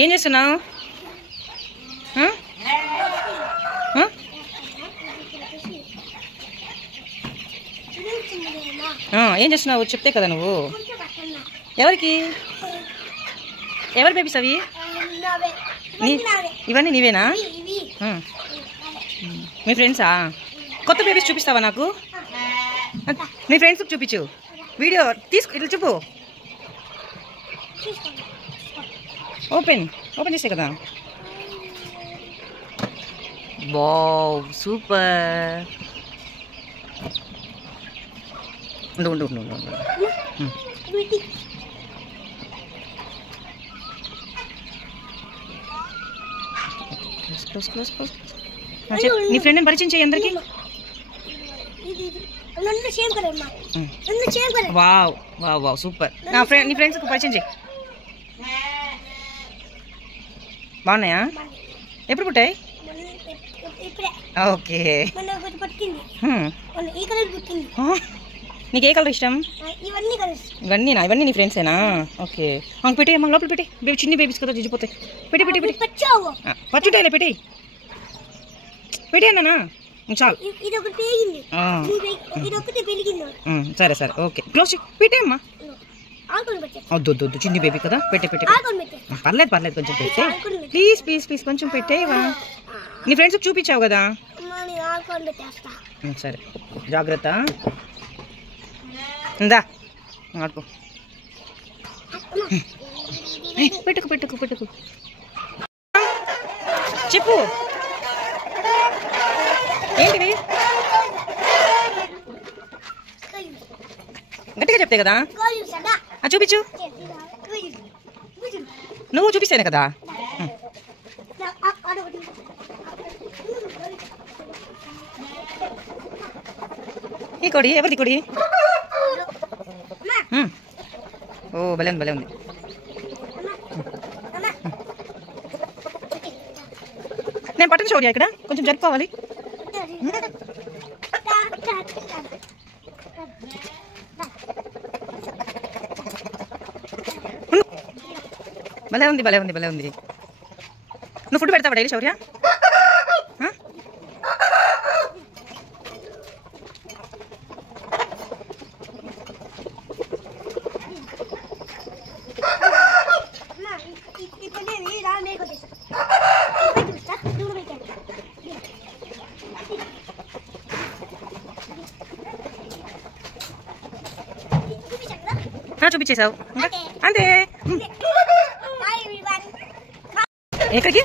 ఏం చేస్తున్నావు? ఏం చేస్తున్నావు చెప్తే కదా నువ్వు. ఎవరికి? ఎవరు బేబీస్ అవి? ఇవన్నీ నీవేనా? మీ ఫ్రెండ్సా? కొత్త బేబీస్ చూపిస్తావా నాకు? మీ ఫ్రెండ్స్కి చూపించు. వీడియో తీసుకు ఇట్లా చెప్పు. ఓపెన్ చేసే కదా. Wow super. ఉండు నీ ఫ్రెండ్ని పరిచయం చేయి అందరికి. Wow wow wow super. నీ ఫ్రెండ్స్కి పరిచయం చేయి. బాగున్నాయా? ఎప్పుడు పుట్టాయి? ఓకే. నీకు ఏ కలర్ ఇష్టం? ఇవన్నీనా? ఇవన్నీ నీ ఫ్రెండ్సేనా? ఓకే. పెట్టే మా లోపల పెట్టి. చిన్ని బేబీస్ కదా జిజిపోతాయి. పెట్టి పచ్చుటాయిలే పెట్టి అన్నా చాలు. సరే ఓకే. క్లోజ్ పెట్టేమ్మా. వద్దు చిన్ని బేబీ కదా. పెట్టే పర్లేదు కొంచెం పెట్టే. ప్లీజ్ కొంచెం పెట్టేవా. నీ ఫ్రెండ్స్కి చూపించావు కదా. సరే జాగ్రత్త. ఇందా ఆడుకో. పెట్టుకు చెప్పు. ఏంటివి? గట్టిగా చెప్తే కదా. చూపించు. నువ్వు చూపిస్తేనే కదా. ఈ కొడి ఎవరిది కొడి? ఓ భలే ఉంది. నేను పట్టణ చౌర్య ఇక్కడ కొంచెం జరుపుకోవాలి. భలే ఉంది. నువ్వు ఫుడ్ పెడతావా డైలీ శౌర్య? చూపించేసావు అంతే. ఎక్కడికి?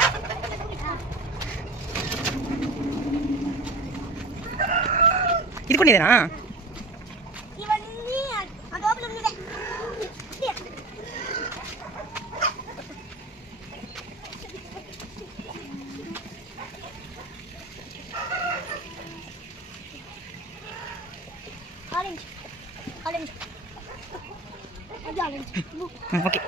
ఇది కూడా ఇదేనా? ఓకే.